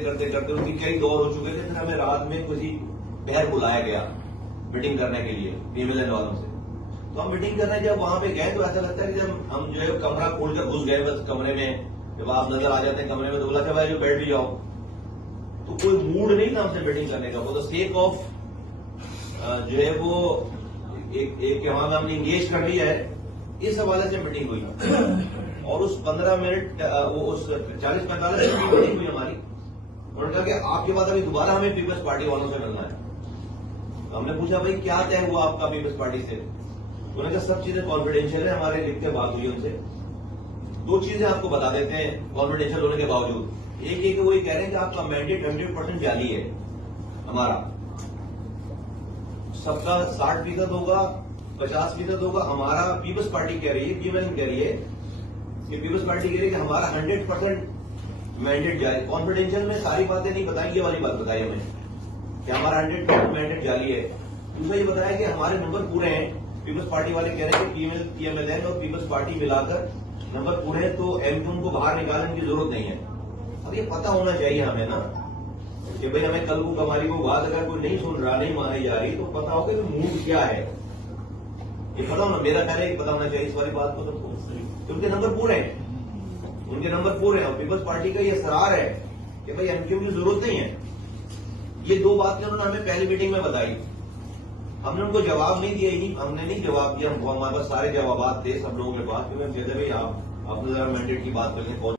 करते करते उनकी कई दौर हो चुके थे। फिर हमें रात में किसी बहर बुलाया गया मीटिंग करने के लिए पीएमएलएन वालों से। तो हम मीटिंग करने जब वहां पे गए तो ऐसा लगता है कि जब हम जो है कमरा खोलकर घुस गए बस कमरे में, जब आप नजर आ जाते हैं कमरे में तो बोला भाई जो बैठ भी जाओ। तो कोई मूड नहीं था हमसे मीटिंग करने का, वो तो सेक ऑफ जो है वो एक वहां में हमने इंगेज कर लिया है, इस हवाले से मीटिंग हुई। और उस 15 मिनट उस 40-45 मिनट की मीटिंग हुई हमारी। उन्होंने कहा कि आपके बाद अभी दोबारा हमें पीपल्स पार्टी वालों से मिलना है। तो हमने पूछा भाई क्या तय हुआ आपका पीपल्स पार्टी से? उन्होंने कहा सब चीजें कॉन्फिडेंशियल है, हमारे लिख के बात हुई उनसे। दो चीजें आपको बता देते हैं कॉन्फिडेंशियल होने के बावजूद। एक वो ये कह रहे हैं कि आपका मैंडेट 100% जाली है, हमारा सबका 60% होगा, 50% होगा। हमारा पीपल्स पार्टी कह रही है, पीएमएलएन कह रही है कि पीपल्स पार्टी कह रही है कि हमारा 100% मैंडेट जाली। कॉन्फिडेंशियल में सारी बातें नहीं बताई, ये वाली बात बताई हमें कि हमारा 100% मैंडेट जाली है। दूसरा ये बताया कि हमारे नंबर पूरे हैं। पीपल्स पार्टी वाले कह रहे हैं कि पीएमएलएन और पीपल्स पार्टी मिलाकर नंबर पूरे हैं, तो एमक्यूएम को बाहर निकालने की जरूरत नहीं है। अब ये पता होना चाहिए हमें ना कि भाई हमें कल को हमारी को बात अगर कोई नहीं सुन रहा, नहीं मानी जा रही, तो पता होगा कि मूड क्या है, ये पता होना। मेरा कहना है कि पता होना चाहिए इस वाली बात को सबको। तो उनके नंबर पूरे हैं, उनके नंबर पूरे हैं। और पीपल्स पार्टी का ये सरार है कि भाई एमक्यूएम की जरूरत नहीं है। ये दो बातें उन्होंने हमें पहली मीटिंग में बताई। हमने उनको जवाब नहीं दिया, ही हमने नहीं जवाब दिया, हमारे पास सारे जवाब थे सब लोगों के पास। क्योंकि हम कहते भाई आप अपने जरा मैंडेट की बात करें कौन